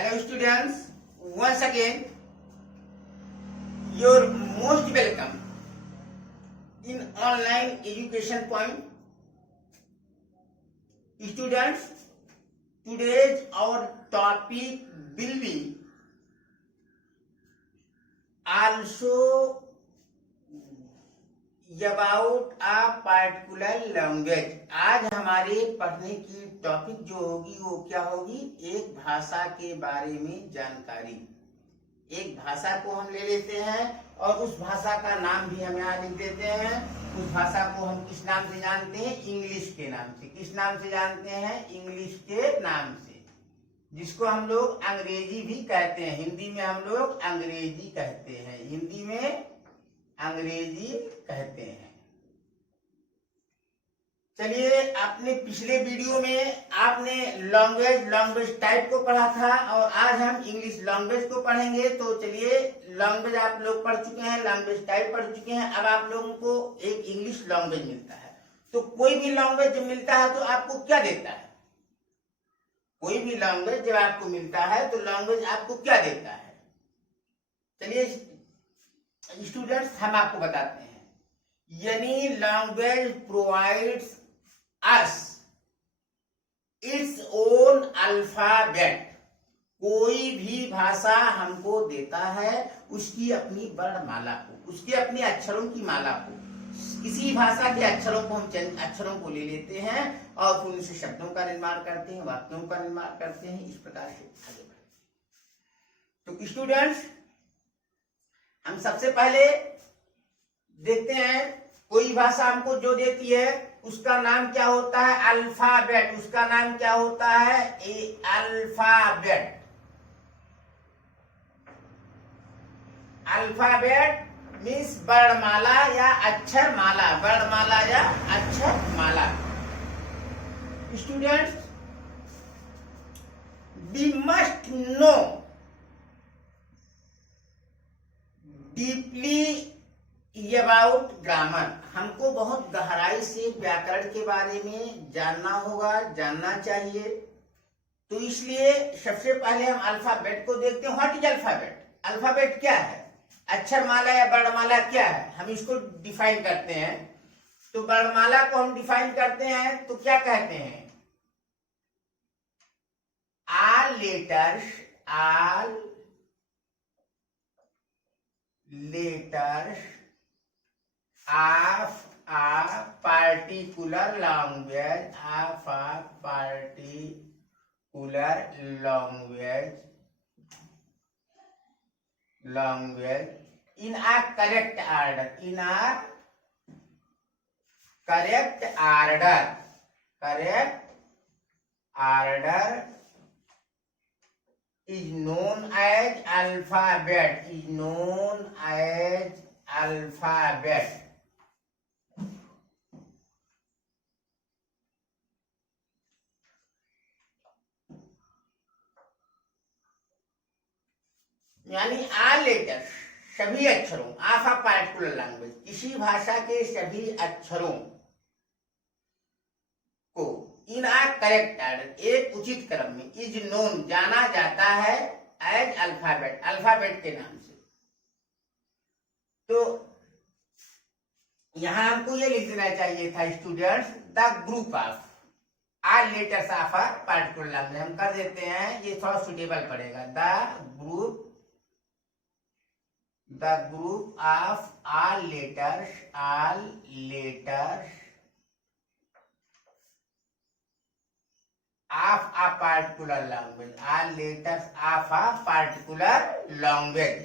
Hello students, once again you're most welcome in online education point. Students, today's our topic will be also about a particular language. आज हमारे पढ़ने की topic जो होगी वो क्या होगी, एक भाषा के बारे में जानकारी। एक भाषा को हम ले लेते हैं और उस भाषा का नाम भी हम यहाँ लिख देते हैं। उस भाषा को हम किस नाम से जानते हैं? इंग्लिश के नाम से। किस नाम से जानते हैं? इंग्लिश के नाम से, जिसको हम लोग अंग्रेजी भी कहते हैं। हिंदी में हम लोग अंग्रेजी कहते हैं, हिंदी में अंग्रेजी कहते हैं। चलिए, आपने पिछले वीडियो में आपने लैंग्वेज टाइप को पढ़ा था और आज हम इंग्लिश लैंग्वेज को पढ़ेंगे। तो चलिए, लैंग्वेज आप लोग पढ़ चुके हैं, लैंग्वेज टाइप पढ़ चुके हैं। अब आप लोगों को एक इंग्लिश लैंग्वेज मिलता है। तो कोई भी लैंग्वेज जब मिलता है तो आपको क्या देता है? कोई भी लैंग्वेज जब आपको मिलता है तो लैंग्वेज आपको क्या देता है? चलिए स्टूडेंट्स, हम आपको बताते हैं। यानी language provides us its own alphabet. कोई भी भाषा हमको देता है उसकी अपनी वर्णमाला को, उसके अपने अक्षरों की माला को। किसी भाषा के अक्षरों को हम चंद अक्षरों को ले लेते हैं और फिर उनसे शब्दों का निर्माण करते हैं, वाक्यों का निर्माण करते हैं। इस प्रकार से आगे बढ़ते हैं। तो स्टूडेंट्स, हम सबसे पहले देखते हैं कोई भाषा हमको जो देती है उसका नाम क्या होता है? अल्फाबेट। उसका नाम क्या होता है? अल्फाबेट। अल्फाबेट मीन्स वर्णमाला या अक्षर माला। वर्णमाला या अक्षर माला। Students, we must know deeply about grammar. हमको बहुत गहराई से व्याकरण के बारे में जानना होगा, जानना चाहिए। तो इसलिए सबसे पहले हम अल्फाबेट को देखते हैं। What is alphabet? अल्फाबेट क्या है? अक्षर माला या वर्णमाला क्या है? हम इसको डिफाइन करते हैं। तो वर्णमाला को हम डिफाइन करते हैं तो क्या कहते हैं? all letters of a particular language, in a correct order is known as alphabet. यानी ऑल लेटर्स, सभी अक्षरों, ऑफ अ पार्टिकुलर लैंग्वेज, किसी भाषा के सभी अक्षरों को इन आ करेक्ट ऑर्डर, एक उचित क्रम में, इज नोन, जाना जाता है, एज अल्फाबेट, अल्फाबेट के नाम से। तो यहां हमको ये लिख देना चाहिए था students, the group of all letters of a particular language. हम कर देते हैं, ये थोड़ा सुटेबल पड़ेगा। The group of all letters of a particular language, all letters of a particular language,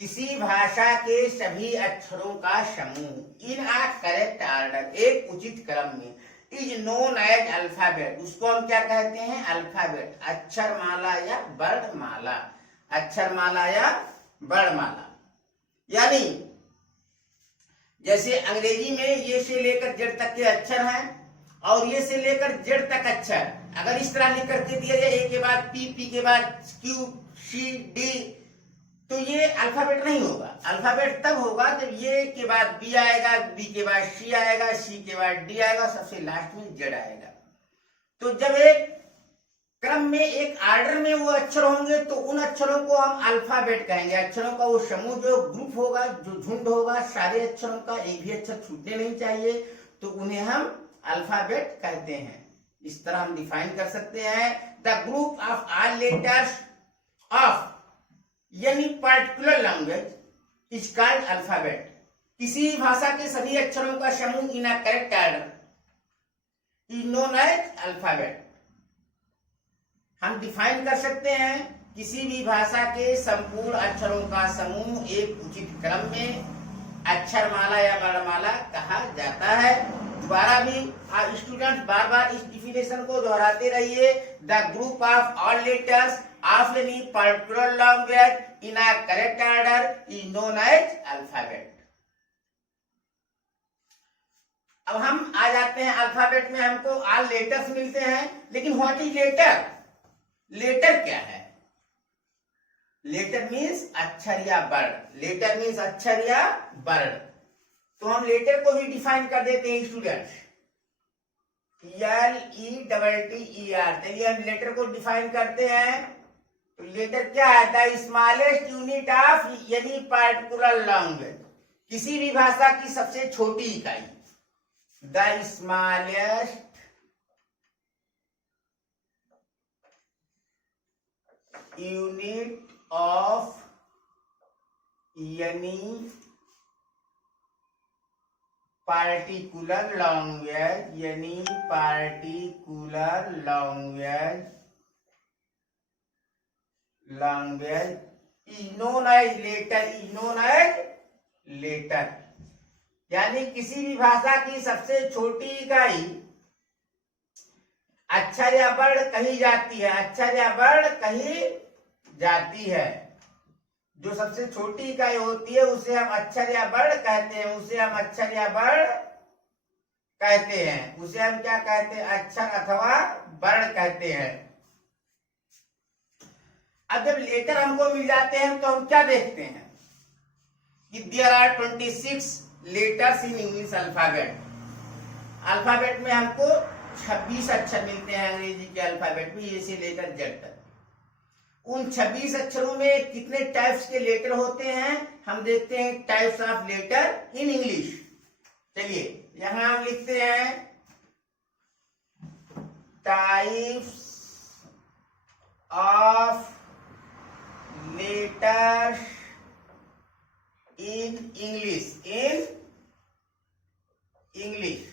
किसी भाषा के सभी अक्षरों का समूह, इन आ करेक्ट ऑर्डर, एक उचित क्रम में, इज नोन एज अल्फाबेट, उसको हम क्या कहते हैं? अल्फाबेट, अक्षर माला या वर्णमाला। अक्षर माला या वर्णमाला। यानी जैसे अंग्रेजी में ये से लेकर जेड तक के अक्षर हैं और ये से लेकर जेड तक अक्षर अगर इस तरह लिख करके दिया जाए, ए के बाद पी, पी के बाद क्यू, सी, डी, तो ये अल्फाबेट नहीं होगा। अल्फाबेट तब होगा जब ये के बाद बी आएगा, बी के बाद सी आएगा, सी के बाद डी आएगा, सबसे लास्ट में जेड आएगा। तो जब एक क्रम में एक ऑर्डर में वो अक्षर होंगे तो उन अक्षरों को हम अल्फाबेट कहेंगे। अक्षरों का वो समूह जो ग्रुप होगा, जो झुंड होगा सारे अक्षरों का, एक भी अक्षर छूटने नहीं चाहिए, तो उन्हें हम अल्फाबेट कहते हैं। इस तरह हम डिफाइन कर सकते हैं, the group of all letters of यानी particular language is called alphabet. किसी भी भाषा के सभी अक्षरों का समूह in a correct order is known as alphabet. हम डिफाइन कर सकते हैं किसी भी भाषा के संपूर्ण अक्षरों का समूह एक उचित क्रम में अक्षरमाला या वर्णमाला कहा जाता है। दोबारा भी स्टूडेंट्स बार बार इस डिफिनेशन को दोहराते रहिए, the group of all letters of any particular language in a correct order is known as alphabet. अब हम आ जाते हैं अल्फाबेट में, हमको ऑल लेटर्स मिलते हैं, लेकिन व्हाट इज लेटर? लेटर क्या है? लेटर मीन्स अक्षर या वर्ण। लेटर मीन्स अक्षर या वर्ण। तो हम लेटर को भी डिफाइन कर देते हैं स्टूडेंट्स, LETTER। चलिए हम लेटर को डिफाइन करते हैं। तो लेटर क्या है? The smallest unit of any particular language. किसी भी भाषा की सबसे छोटी इकाई। The smallest unit of any particular language, यानी particular language is known as letter, is known as letter. यानी किसी भी भाषा की सबसे छोटी इकाई अक्षर या वर्ण कही जाती है, अक्षर या वर्ण कही जाती है। जो सबसे छोटी इकाई होती है उसे हम अक्षर या वर्ण कहते हैं, उसे हम अक्षर या वर्ण कहते हैं। उसे हम क्या कहते हैं? अक्षर अथवा वर्ण कहते हैं। अब जब लेटर हमको मिल जाते हैं तो हम क्या देखते हैं कि there are 26 letters in English alphabet. Alphabet में हमको 26 अक्षर मिलते हैं अंग्रेजी के अल्फाबेट में, ए से लेकर जेड तक। उन 26 अक्षरों में कितने टाइप्स के लेटर होते हैं हम देखते हैं, types of letter in English. चलिए यहां हम लिखते हैं types of letters in English. In English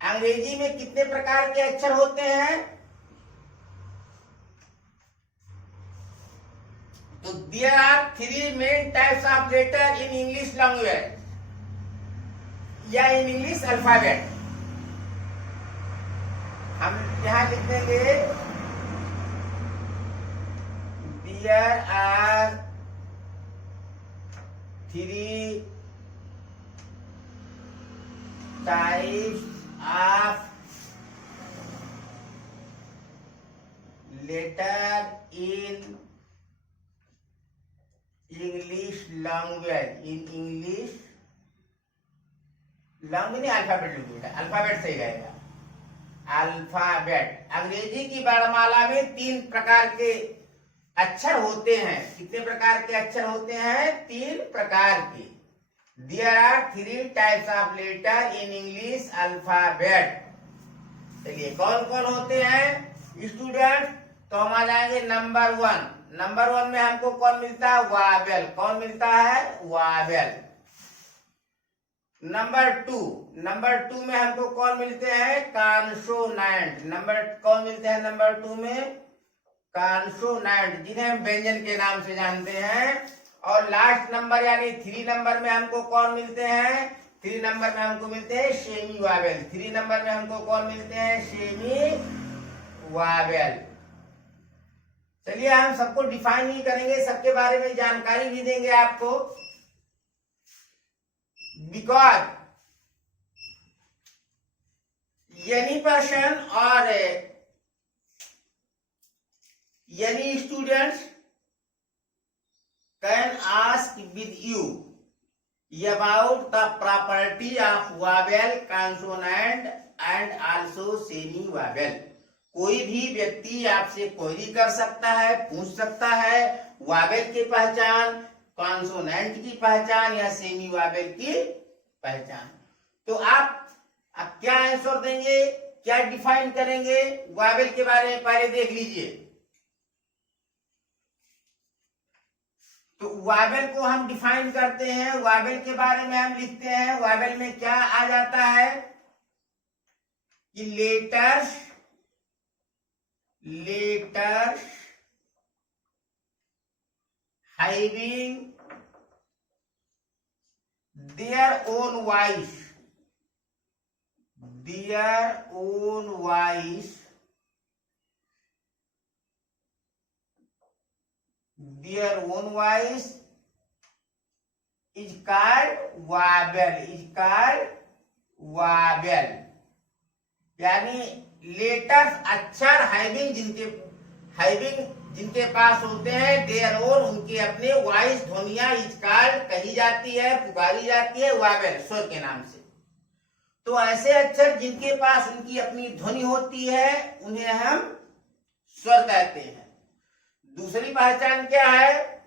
अंग्रेजी में कितने प्रकार के अक्षर होते हैं? तो there are 3 main types of letter in English language या इन इंग्लिश अल्फाबेट। हम यहां लिख देंगे there are 3 types of letter in English language। in English language नहीं, अल्फाबेट लिख बेटा, अल्फाबेट सही रहेगा। अल्फाबेट अंग्रेजी की वर्णमाला में 3 प्रकार के अक्षर होते हैं। कितने प्रकार के अक्षर होते हैं? 3 प्रकार के। There are 3 types of letter in English alphabet। चलिए कौन कौन होते हैं स्टूडेंट? तो हम आ जाएंगे नंबर 1। नंबर 1 में हमको कौन मिलता है? वावेल। कौन मिलता है? वावेल। नंबर 2 में हमको कौन मिलते हैं? कॉन्सोनेंट। कौन मिलते हैं नंबर 2 में? कॉन्सोनेंट, जिन्हें हम व्यंजन के नाम से जानते हैं। और लास्ट नंबर यानी 3 नंबर में हमको कौन मिलते हैं? 3 नंबर में हमको मिलते हैं सेमी वावेल। 3 नंबर में हमको कौन मिलते हैं? Semi Wavell. चलिए हम सबको डिफाइन ही करेंगे, सबके बारे में जानकारी भी देंगे आपको। बिकॉज एनी पर्सन और any students can ask with you about the property of vowel, consonant and also semi vowel। कोई भी व्यक्ति आपसे क्वेरी कर सकता है, पूछ सकता है वावेल की पहचान, कॉन्सोनेंट की पहचान या सेमी वावेल की पहचान। तो आप क्या आंसर देंगे, क्या डिफाइन करेंगे वावेल के बारे में, पहले देख लीजिए। तो वावेल को हम डिफाइन करते हैं, वावेल के बारे में हम लिखते हैं। वावेल में क्या आ जाता है कि letters having their own voice, is called vowel, यानी लेटर्स अक्षर जिनके पास होते हैं, देयर ओन, उनके अपने, वॉइस ध्वनिया इज कॉल्ड कही जाती है, पुकारी जाती है, वावेल स्वर के नाम से। तो ऐसे अक्षर जिनके पास उनकी अपनी ध्वनि होती है उन्हें हम स्वर कहते हैं। दूसरी पहचान क्या है,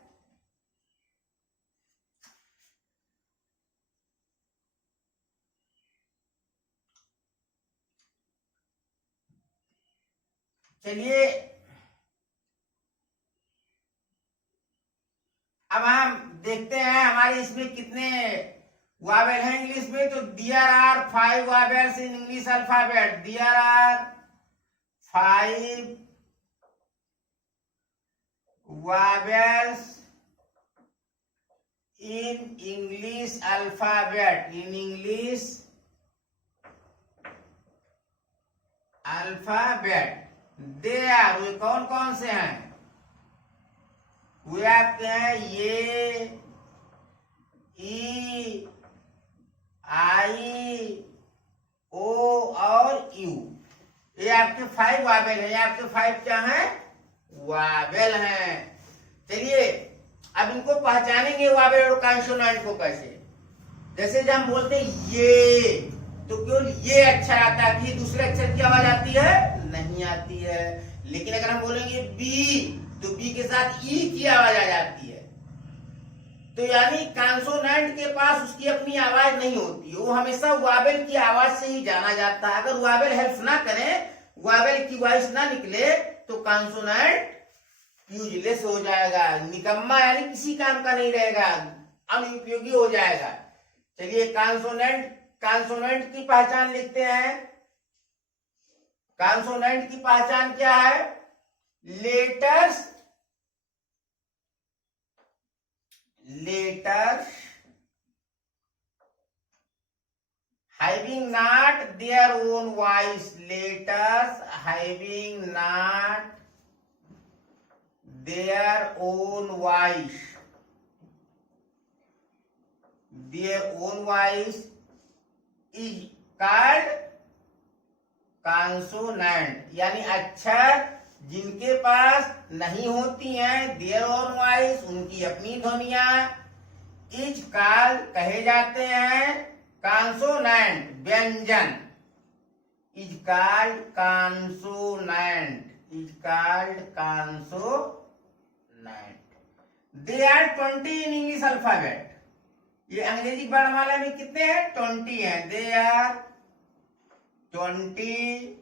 चलिए अब हम देखते हैं हमारे इसमें कितने वावेल हैं इंग्लिश में। तो there are 5 vowels in English alphabet, there are 5 vowels in English alphabet, they are, वे कौन कौन से हैं, वे आपके हैं ये, ई, आई, ओ और यू। ये आपके 5 वावेल हैं, ये आपके 5 क्या हैं, वावेल हैं। चलिए अब इनको पहचानेंगे वावेल और कॉन्सोनेंट को कैसे। जैसे जब हम बोलते हैं ये, तो केवल ये अक्षर आता है कि दूसरे अक्षर की आवाज आती है, नहीं आती है। लेकिन अगर हम बोलेंगे बी, तो बी के साथ ई की आवाज आ जाती है। तो यानी कॉन्सोनेंट के पास उसकी अपनी आवाज नहीं होती है, वो हमेशा वावेल की आवाज से ही जाना जाता है। अगर वावेल हेल्प ना करें, वावेल की वॉइस ना निकले, तो कॉन्सोनेंट यूजलेस हो जाएगा, निकम्मा यानी किसी काम का नहीं रहेगा, अनुपयोगी हो जाएगा। चलिए कॉन्सोनेंट की पहचान लिखते हैं। कॉन्सोनेंट की पहचान क्या है, letters having not their own voice, letters having not their own voice, is called consonant, यानी अक्षर जिनके पास नहीं होती हैं, देयर ओन वॉइस, उनकी अपनी ध्वनिया, इज कॉल्ड कहे जाते हैं कॉन्सोनेंट, व्यंजन, is called consonant, they are 20 in English alphabet. ये अंग्रेजी वर्णमाला में कितने हैं, 20 हैं। They are 20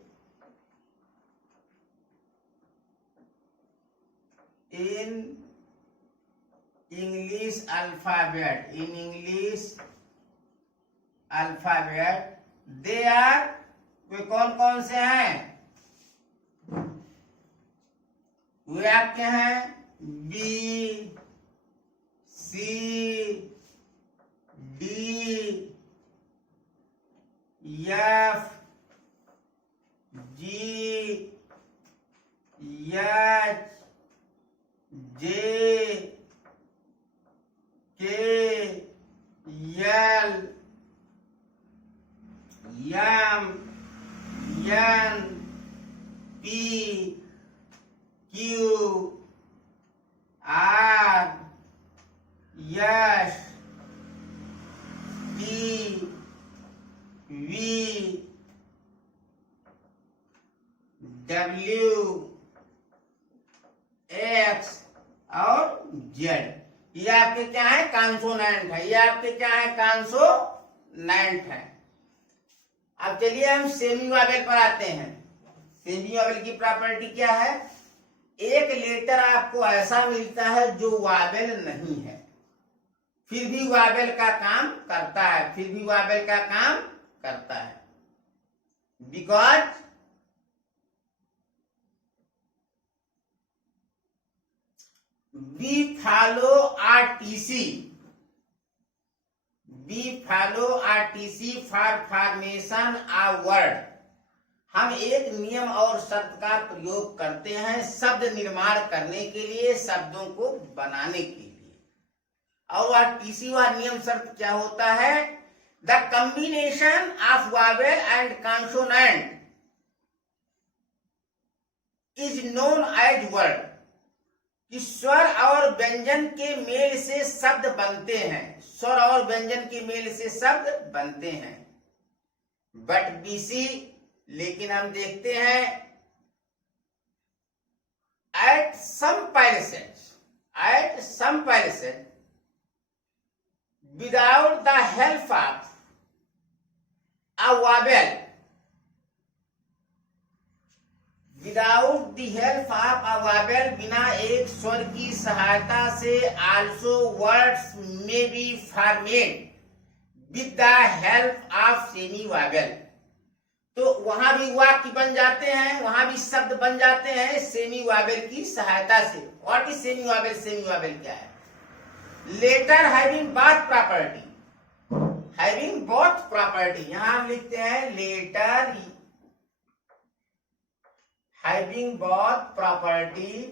in English alphabet, they are, वे कौन कौन से हैं, वे आपके हैं B, C, D, F, G, H, J, K, L, M, N, P, Q, R, S, T, V, W X और Z, ये आपके क्या है, कॉन्सोनेंट है, ये आपके क्या है, कॉन्सोनेंट है। अब चलिए हम सेमी वावेल पर आते हैं। सेमी वावेल की प्रॉपर्टी क्या है, एक लेटर आपको ऐसा मिलता है जो वावेल नहीं है, फिर भी वावेल का काम करता है, फिर भी वावेल का काम करता है, because we follow RTC for formation of word। हम एक नियम और शब्द का प्रयोग करते हैं शब्द निर्माण करने के लिए, शब्दों को बनाने के लिए। और वह टीसी व नियम शब्द क्या होता है, the combination of vowel and consonant is known as word. स्वर और व्यंजन के मेल से शब्द बनते हैं, स्वर और व्यंजन के मेल से शब्द बनते हैं। बट बीसी, लेकिन हम देखते हैं at some passage without the help of a vowel, without the help of a vowel, बिना एक स्वर की सहायता से, also words may be formed with the help of semi vowel. तो वहां भी वाक्य बन जाते हैं, वहां भी शब्द बन जाते हैं सेमी वावेल की सहायता से। What is semi vowel? Semi vowel क्या है? Letter having both property, having both property, यहां हम लिखते हैं letter having both property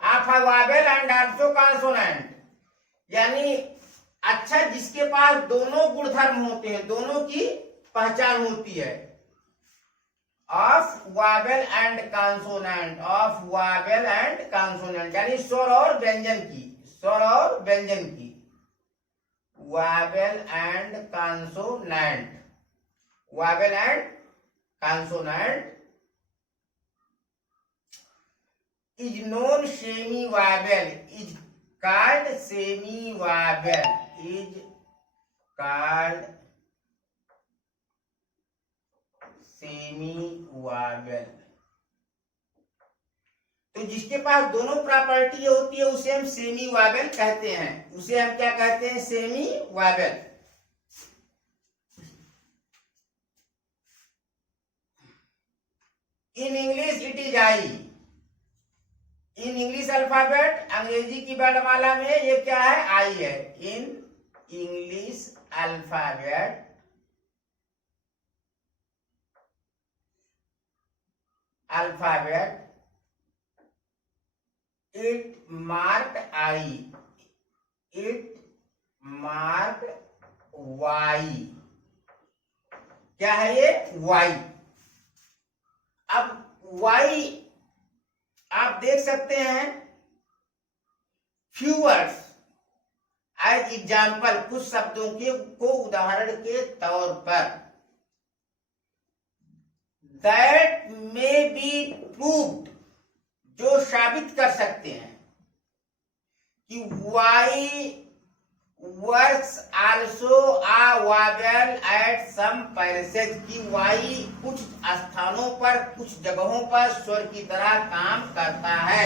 of a vowel and also consonant, यानी अच्छा जिसके पास दोनों गुणधर्म होते हैं, दोनों की पहचान होती है, of vowel and consonant, of vowel and consonant, यानी स्वर और व्यंजन की, स्वर और व्यंजन की, Wavell and consonant, Wavell and consonant is known semi Wavell, is called semi Wavell, is called semi vowel. तो जिसके पास दोनों प्रॉपर्टी होती है उसे हम सेमी वावेल कहते हैं, उसे हम क्या कहते हैं? Semi vowel. In English it is I, in English alphabet, अंग्रेजी की वर्णमाला में ये क्या है? आई है। इन English alphabet it marked I, it marked Y, क्या है ये? Y। अब Y आप देख सकते हैं, few words as example, कुछ शब्दों के को उदाहरण के तौर पर, that may be proved, जो साबित कर सकते हैं कि Y works also a vowel at some places, कि Y कुछ स्थानों पर, कुछ जगहों पर स्वर की तरह काम करता है।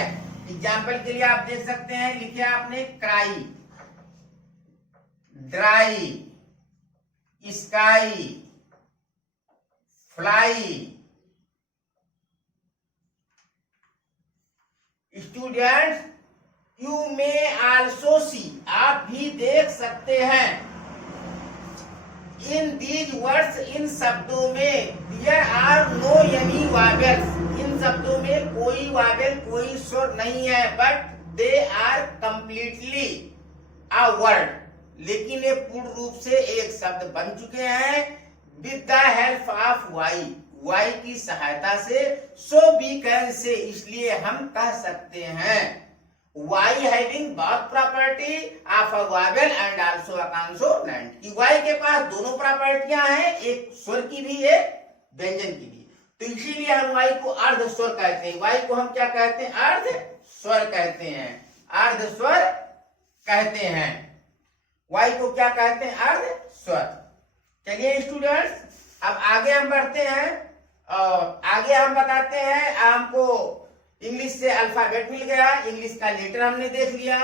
एग्जाम्पल के लिए आप देख सकते हैं, लिखे आपने cry, dry, sky, fly. Students, you may also सी, आप भी देख सकते हैं, इन दीज वर्ड्स, इन शब्दों में, there are no any vowels, इन शब्दों में कोई वावेल, कोई स्वर नहीं है, but they are completely a word, लेकिन ये पूर्ण रूप से एक शब्द बन चुके हैं, with the help of Y, Y की सहायता से। सो वी कैन से, इसलिए हम कह सकते हैं, Y having both property of a vowel and also a consonant, कि Y के पास दोनों प्रॉपर्टियां हैं, एक स्वर की भी एक व्यंजन की भी। तो इसीलिए हम Y को अर्ध स्वर कहते हैं। Y को हम क्या कहते हैं? अर्ध स्वर कहते हैं, अर्ध स्वर कहते हैं। Y को क्या कहते हैं? अर्ध स्वर। चलिए स्टूडेंट्स, अब आगे हम बढ़ते हैं और आगे हम बताते हैं। हमको इंग्लिश से अल्फाबेट मिल गया, इंग्लिश का लेटर हमने देख लिया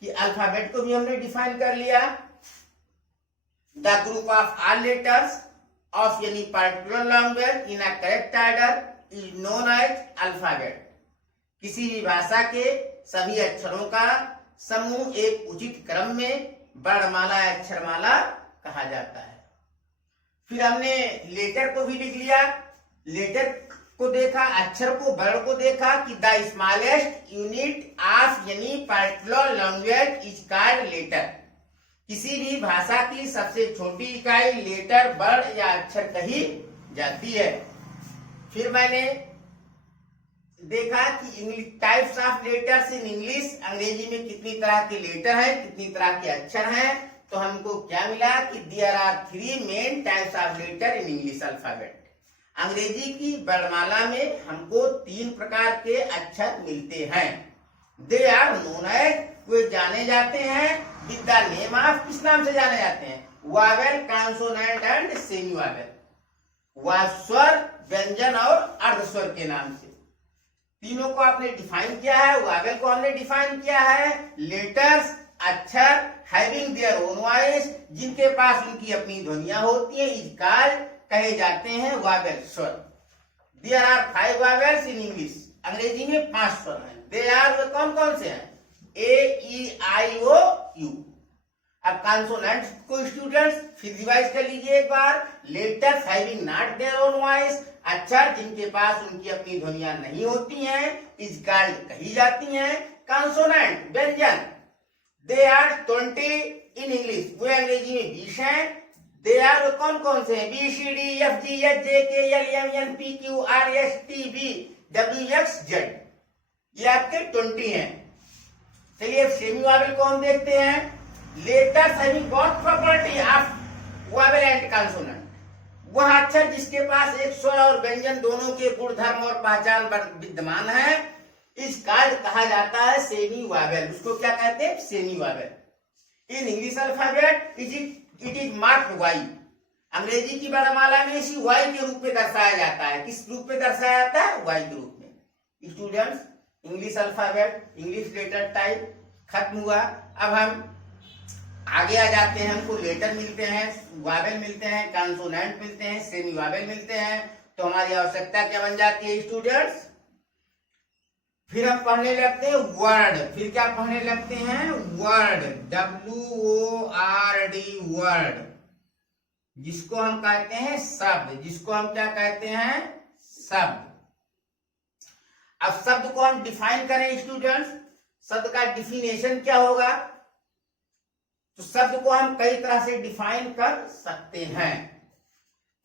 कि अल्फाबेट को भी हमने डिफाइन कर लिया। The group of all letters of any particular language in a correct order is known as alphabet. किसी भी भाषा के सभी अक्षरों का समूह एक उचित क्रम में वर्णमाला अक्षरमाला कहा जाता है। फिर हमने लेटर को भी लिख लिया, लेटर को देखा, अक्षर को, वर्ण को देखा कि the smallest unit of any particular language is called letter. किसी भी भाषा की सबसे छोटी इकाई लेटर, वर्ण या अक्षर कही जाती है। फिर मैंने देखा कि types of letters in English, अंग्रेजी में कितनी तरह के लेटर हैं, कितनी तरह के अक्षर हैं। तो हमको क्या मिला कि there are 3 main types of letter in English alphabet. अंग्रेजी की वर्णमाला में हमको 3 प्रकार के अक्षर मिलते हैं। दे आर नोन एज, वे जाने जाते हैं विद द नेम ऑफ, किस नाम से जाने जाते हैं? Wavell, consonant and semi Wavell. स्वर, व्यंजन और अर्धस्वर के नाम से। तीनों को आपने डिफाइन किया है। वावेल को हमने डिफाइन किया है, लेटर्स अक्षर हैविंग देयर ओन वॉइस, जिनके पास उनकी अपनी ध्वनियां होती हैं, इज कॉल्ड कहे जाते हैं वावेल, स्वर। There are 5 vowels in English, अंग्रेजी में 5 स्वर हैं। दे आर कौन कौन से हैं? A, E, I, O, U. अब कॉन्सोनेंट्स को स्टूडेंट्स फिर रिवाइज कर लीजिए एक बार। Letters having not their own voice, अक्षर जिनके पास उनकी अपनी ध्वनियां नहीं होती हैं, इज कॉल्ड कही जाती हैं। कॉन्सोनेंट, व्यंजन, दे आर 20 इन इंग्लिश, वे अंग्रेजी में 20 हैं। दे आर कौन कौन से हैं? B, C, D, F, G, H, J, K, L, M, N, P, Q, R, S, T, V, W, X, Z, ये आपके 20 हैं। चलिए अब सेमी वावेल को हम देखते हैं। Letters having both property of vowel and consonant, वह अक्षर जिसके पास एक स्वर और व्यंजन दोनों के गुण, धर्म और पहचान विद्यमान है, इस कार्ड कहा जाता है सेमी वावेल। उसको क्या कहते हैं? Semi vowel. In English alphabet it is marked Y, अंग्रेजी की वर्णमाला में इसी वाई के रूप में दर्शाया जाता है। किस रूप में दर्शाया जाता है? वाई के रूप में। Students, English alphabet, English letter type खत्म हुआ। अब हम आगे आ जाते हैं। हमको लेटर मिलते हैं, वावेल मिलते हैं, कॉन्सोनेंट मिलते हैं, सेमी वावेल मिलते हैं। तो हमारी आवश्यकता क्या बन जाती है स्टूडेंट्स? फिर हम पढ़ने लगते हैं वर्ड। फिर क्या पढ़ने लगते हैं? वर्ड, WORD, वर्ड, जिसको हम कहते हैं शब्द, जिसको हम क्या कहते हैं? शब्द। अब शब्द को हम डिफाइन करें स्टूडेंट्स, शब्द का डिफिनेशन क्या होगा? तो शब्द को हम कई तरह से डिफाइन कर सकते हैं।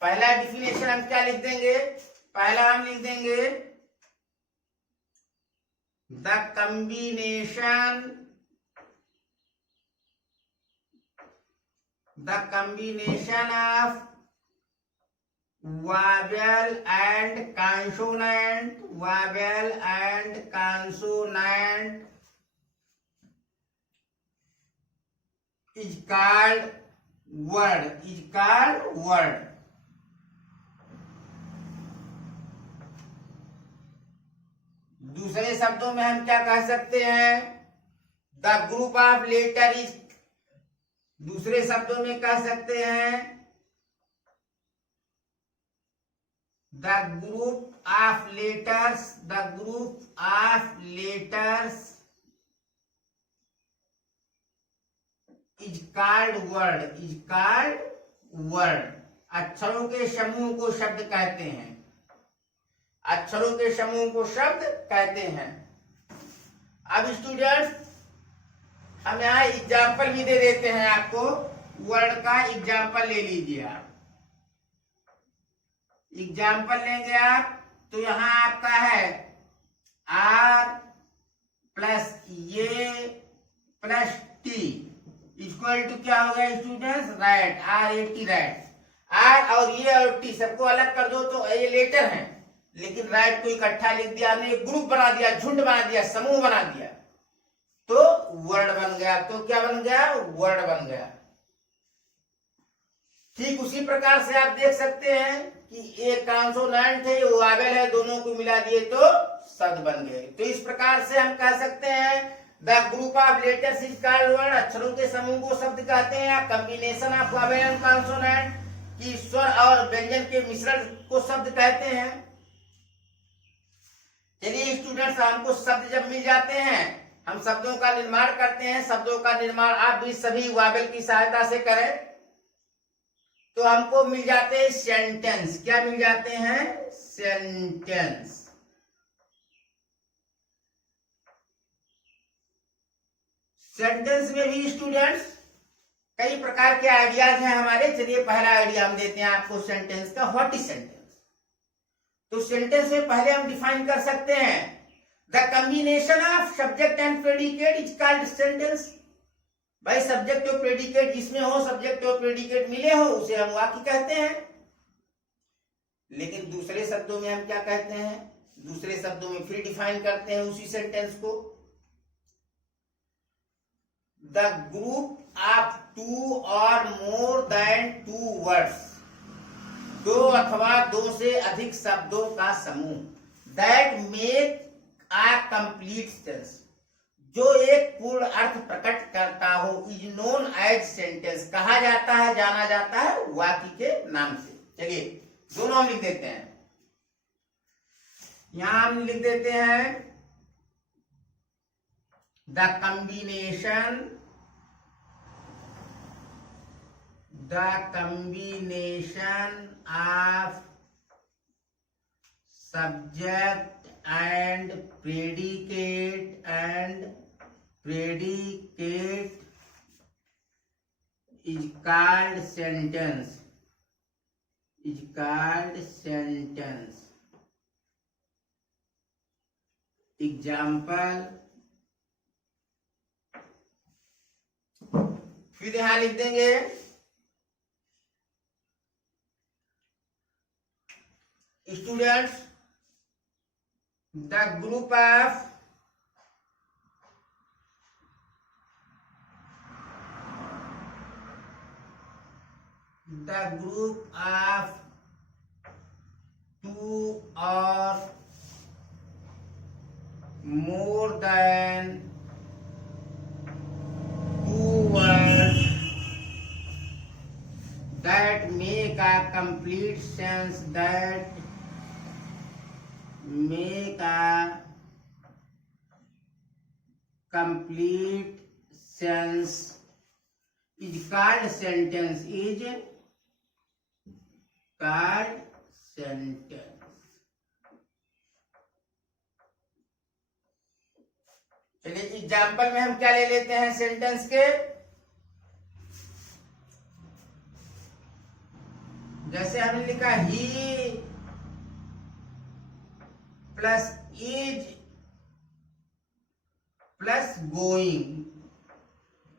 पहला डिफिनेशन हम क्या लिख देंगे? पहला हम लिख देंगे the combination of vowel and consonant, vowel and consonant is called word, is called word. दूसरे शब्दों में हम क्या कह सकते हैं? The group of letter is, दूसरे शब्दों में कह सकते हैं the group of letters, the group of letters is called word, is called word. अक्षरों के समूह को शब्द कहते हैं, अक्षरों के समूह को शब्द कहते हैं। अब स्टूडेंट्स, हम यहाँ एग्जाम्पल भी दे देते हैं आपको। वर्ड का एग्जाम्पल ले लीजिए आप। एग्जाम्पल लेंगे आप तो यहाँ आपका है R प्लस ये इक्वल टू क्या हो गया students, right, R80 right. Are और ये और टी सबको अलग कर दो तो ये लेटर है, लेकिन राइट को इकट्ठा लिख दिया हमने, एक ग्रुप बना दिया, झुंड बना दिया, समूह बना दिया, तो वर्ड बन गया। तो क्या बन गया, वर्ड बन गया। ठीक उसी प्रकार से आप देख सकते हैं कि एक कॉन्सोनेंट है, वोवेल है, दोनों को मिला दिए तो शब्द बन गए। तो इस प्रकार से हम कह सकते हैं the group of letters is called word, अक्षरों के समूह को शब्द कहते हैं, या combination of vowel and consonant की स्वर और व्यंजन के मिश्रण को शब्द कहते हैं। चलिए स्टूडेंट्स, हमको शब्द जब मिल जाते हैं, हम शब्दों का निर्माण करते हैं। शब्दों का निर्माण आप भी सभी वोवेल की सहायता से करें, तो हमको मिल जाते हैं सेंटेंस। क्या मिल जाते हैं, सेंटेंस। सेंटेंस में भी स्टूडेंट्स कई प्रकार के आइडियाज हैं हमारे। चलिए पहला आइडिया हम देते हैं आपको सेंटेंस का, व्हाट इज सेंटेंस। तो सेंटेंस में पहले हम डिफाइन कर सकते हैं, the combination of subject and predicate is called sentence. भाई सब्जेक्ट और प्रेडिकेट जिसमें हो, सब्जेक्ट और प्रेडिकेट मिले हो, उसे हम वाक्य कहते हैं। लेकिन दूसरे शब्दों में हम क्या कहते हैं, दूसरे शब्दों में फिर डिफाइन करते हैं उसी सेंटेंस को, द ग्रुप ऑफ टू और मोर देन टू वर्ड्स, दो अथवा दो से अधिक शब्दों का समूह, that make a complete sense, जो एक पूर्ण अर्थ प्रकट करता हो, इज नोन एज सेंटेंस, कहा जाता है, जाना जाता है वाक्य के नाम से। चलिए दोनों हम लिख देते हैं, यहां हम लिख देते हैं the combination of subject and predicate is called sentence, is called sentence. Example, फिर यहां लिख देंगे students, the group of two or more than two words that make a complete sense, that make a complete sense is called sentence, is called sentence. चलिए example में हम क्या ले लेते हैं सेंटेंस के, जैसे हमने लिखा ही प्लस इज प्लस गोइंग,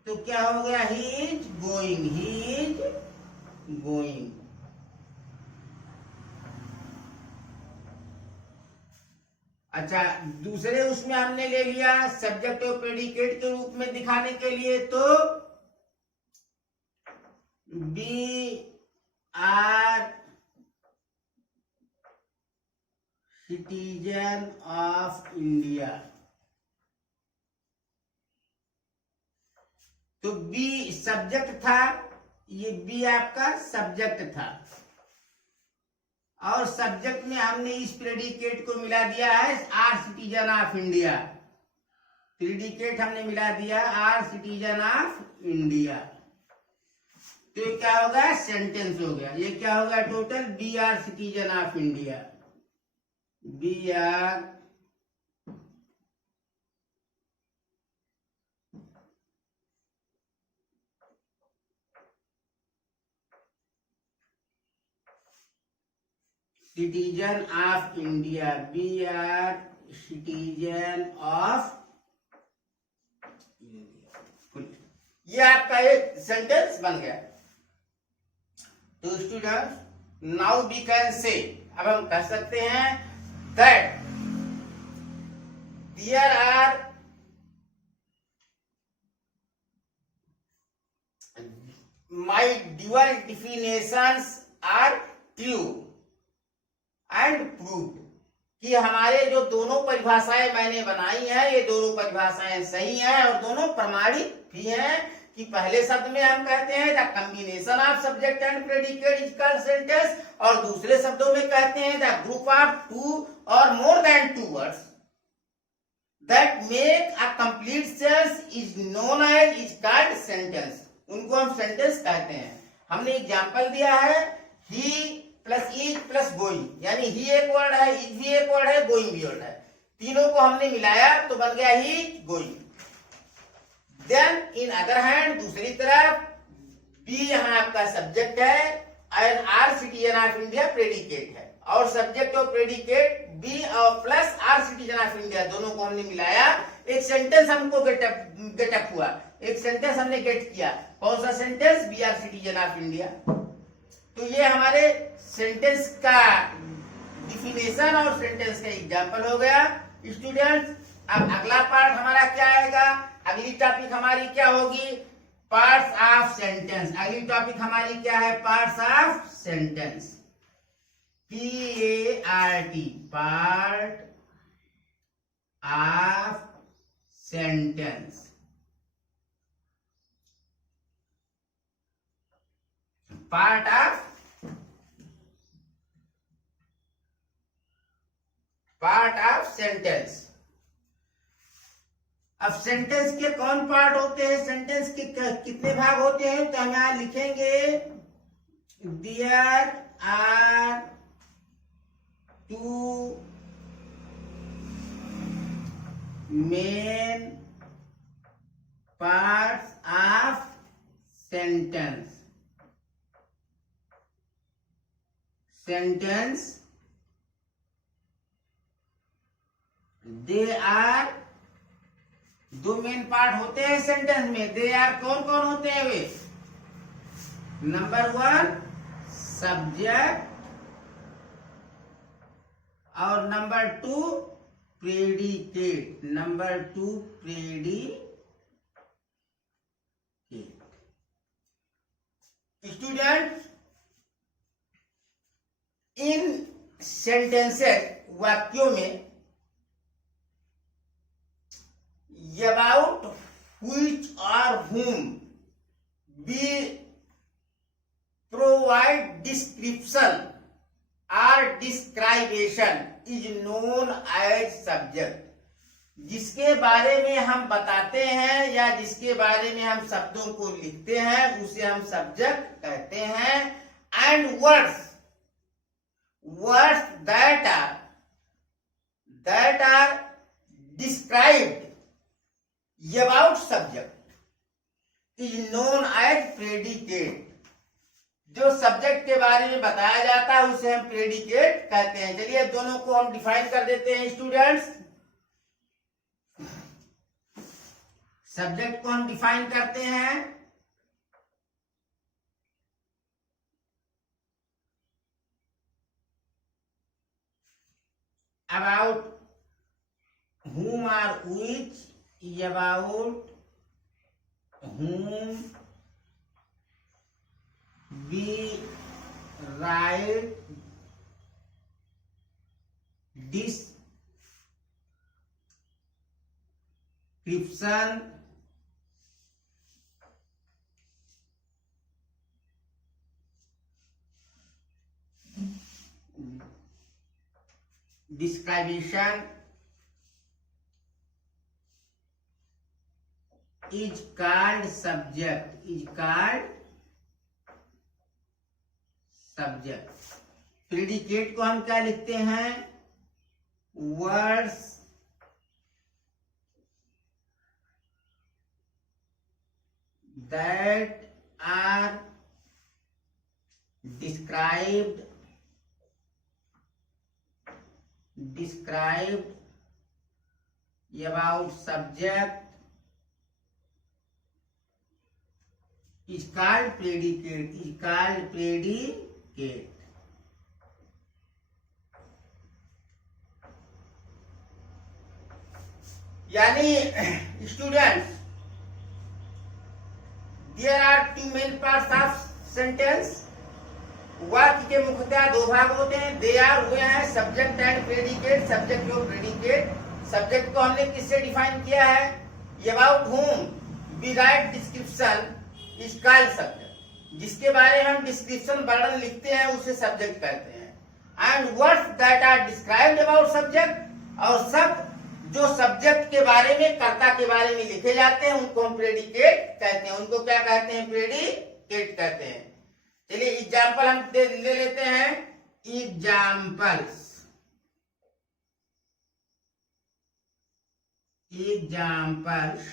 तो क्या हो गया, he is going, he is going. अच्छा, दूसरे उसमें हमने ले लिया सब्जेक्ट और प्रेडिकेट के रूप में दिखाने के लिए, तो we are citizen of India, तो बी सब्जेक्ट था, ये बी आपका सब्जेक्ट था, और सब्जेक्ट में हमने इस प्रेडिकेट को मिला दिया है are citizen of India, predicate हमने मिला दिया आर सिटीजन ऑफ इंडिया, तो ये क्या होगा, सेंटेंस हो गया। ये क्या होगा total, we are citizen of India, we are citizen of India, we are citizen of India. ये आपका एक सेंटेंस बन गया। तो student now we can say, अब हम कह सकते हैं that there are my dual definitions are true and proved, कि हमारे जो दोनों परिभाषाएं मैंने बनाई हैं ये दोनों परिभाषाएं सही हैं और दोनों प्रमाणित भी हैं। कि पहले शब्द में हम कहते हैं the combination of subject and predicate is called sentence, और दूसरे शब्दों में कहते हैं द ग्रुप ऑफ टू और more than two words that make a complete sense is known as is called sentence. उनको हम सेंटेंस कहते हैं। हमने एग्जांपल दिया है he plus is plus going, यानी ही एक वर्ड है, इज भी एक वर्ड है, गोइंग भी वर्ड है, तीनों को हमने मिलाया तो बन गया he going. Then in other hand दूसरी तरफ बी यहाँ आपका सब्जेक्ट है and are citizen of India predicate है, और सब्जेक्ट और प्रेडिकेट बी और plus are citizen of India दोनों को हमने मिलाया, एक सेंटेंस हमको गेटअप हुआ, एक सेंटेंस हमने गेट किया। कौन सा sentence? We are citizen of India. तो ये हमारे सेंटेंस का डिफिनेशन और सेंटेंस का एग्जांपल हो गया। स्टूडेंट्स अब अगला पार्ट हमारा क्या आएगा? अगली टॉपिक हमारी क्या होगी? Parts of sentence. अगली टॉपिक हमारी क्या है? Parts of sentence. PART, part of sentence. Part of sentence. अब सेंटेंस के कौन पार्ट होते हैं, सेंटेंस के कितने भाग होते हैं, तो हम यहां लिखेंगे there are two main parts of sentence. Sentence they are, दो मेन पार्ट होते हैं सेंटेंस में। दे आर कौन कौन होते हैं वे? नंबर 1 सब्जेक्ट और number 2 predicate. Number 2 predicate. Student in sentences, वाक्यों में about which or whom we provide description or description is known as subject। जिसके बारे में हम बताते हैं या जिसके बारे में हम शब्दों को लिखते हैं उसे हम सब्जेक्ट कहते हैं। And words that are described about subject is known as predicate। जो सब्जेक्ट के बारे में बताया जाता है उसे हम प्रेडिकेट कहते हैं। चलिए दोनों को हम डिफाइन कर देते हैं स्टूडेंट्स। सब्जेक्ट को हम डिफाइन करते हैं about whom or which, about whom we write description is called subject। Predicate को हम क्या लिखते हैं? Words that are described about subject is called predicate, is called predicate. यानी students, there are two main parts of sentence. वाक्य के मुख्यतः दो भाग होते हैं। दे आर हुए हैं सब्जेक्ट एंड प्रेडिकेट, सब्जेक्ट और प्रेडिकेट। सब्जेक्ट को हमने किससे डिफाइन किया है? About whom we write description is called subject. जिसके बारे में हम डिस्क्रिप्शन वर्णन लिखते हैं उसे सब्जेक्ट कहते हैं। And words that are described about subject, और सब जो सब्जेक्ट के बारे में, कर्ता के बारे में लिखे जाते हैं उनको हम प्रेडिकेट कहते हैं। उनको क्या कहते हैं? प्रेडिकेट कहते हैं। चलिए एग्जाम्पल हम ले लेते हैं। Examples, examples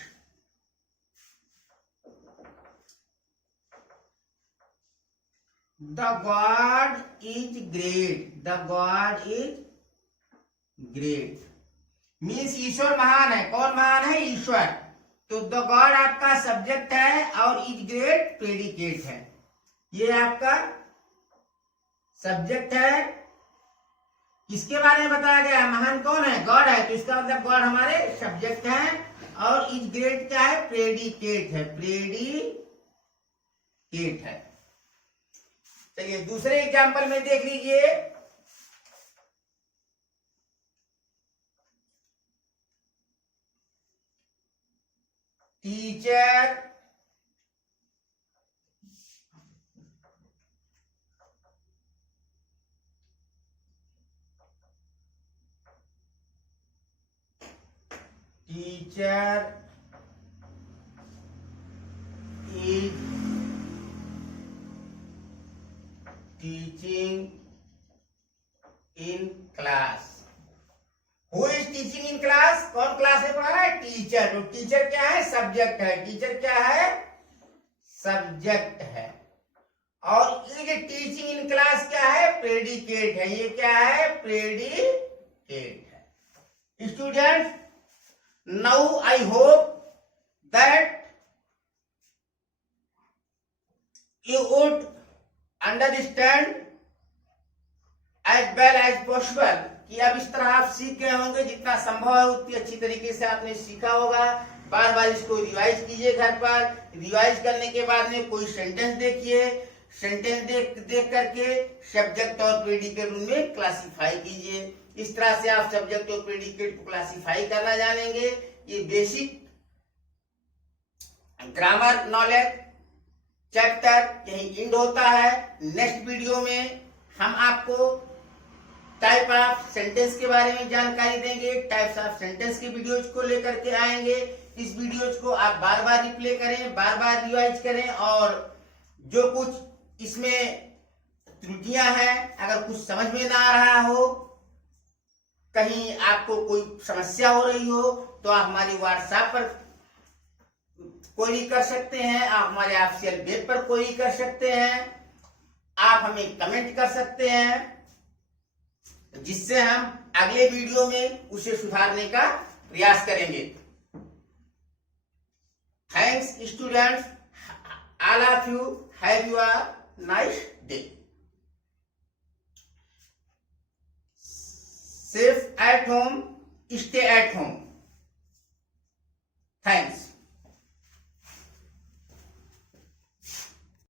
the God is great, the God is great means ईश्वर महान है। कौन महान है? ईश्वर। तो द गॉड आपका सब्जेक्ट है और इज ग्रेट प्रेडिकेट है। ये आपका सब्जेक्ट है। किसके बारे में बताया गया? महान कौन है? गॉड है। तो इसका मतलब गॉड हमारे सब्जेक्ट है। और इज ग्रेट क्या है? प्रेडिकेट है, प्रेडिकेट है। चलिए दूसरे एग्जाम्पल में देख लीजिए। Teacher teacher is teaching in class. Who is teaching in class? कौन क्लास में पढ़ा रहा है? टीचर। तो टीचर क्या है? सब्जेक्ट है। टीचर क्या है? सब्जेक्ट है। और इज टीचिंग इन क्लास क्या है? प्रेडिकेट है। ये क्या है? प्रेडिकेट है। Student, now I hope that you would understand as well as possible कि अब इस तरह आप सीख गए होंगे। जितना संभव है उतनी अच्छी तरीके से आपने सीखा होगा। बार बार इसको रिवाइज कीजिए घर पर। रिवाइज करने के बाद में कोई सेंटेंस देखिए। सेंटेंस देख करके सब्जेक्ट और प्रेडिकेट उनमें क्लासिफाई कीजिए। इस तरह से आप सब्जेक्ट और प्रेडिकेट को क्लासिफाई करना जानेंगे। ये बेसिक ग्रामर नॉलेज चैप्टर यही इंड होता है। नेक्स्ट वीडियो में हम आपको टाइप ऑफ सेंटेंस के बारे में जानकारी देंगे। टाइप्स ऑफ सेंटेंस के वीडियोज को लेकर के आएंगे। इस वीडियोज को आप बार बार रिप्ले करें, बार बार रिवाइज करें। और जो कुछ इसमें त्रुटियां हैं, अगर कुछ समझ में ना आ रहा हो, कहीं आपको कोई समस्या हो रही हो, तो आप हमारी व्हाट्सएप पर क्वेरी कर सकते हैं। आप हमारे ऑफिशियल वेब पर क्वेरी कर सकते हैं। आप हमें कमेंट कर सकते हैं, जिससे हम अगले वीडियो में उसे सुधारने का प्रयास करेंगे। Thanks students, all of you have you a nice day. Safe at home, stay at home.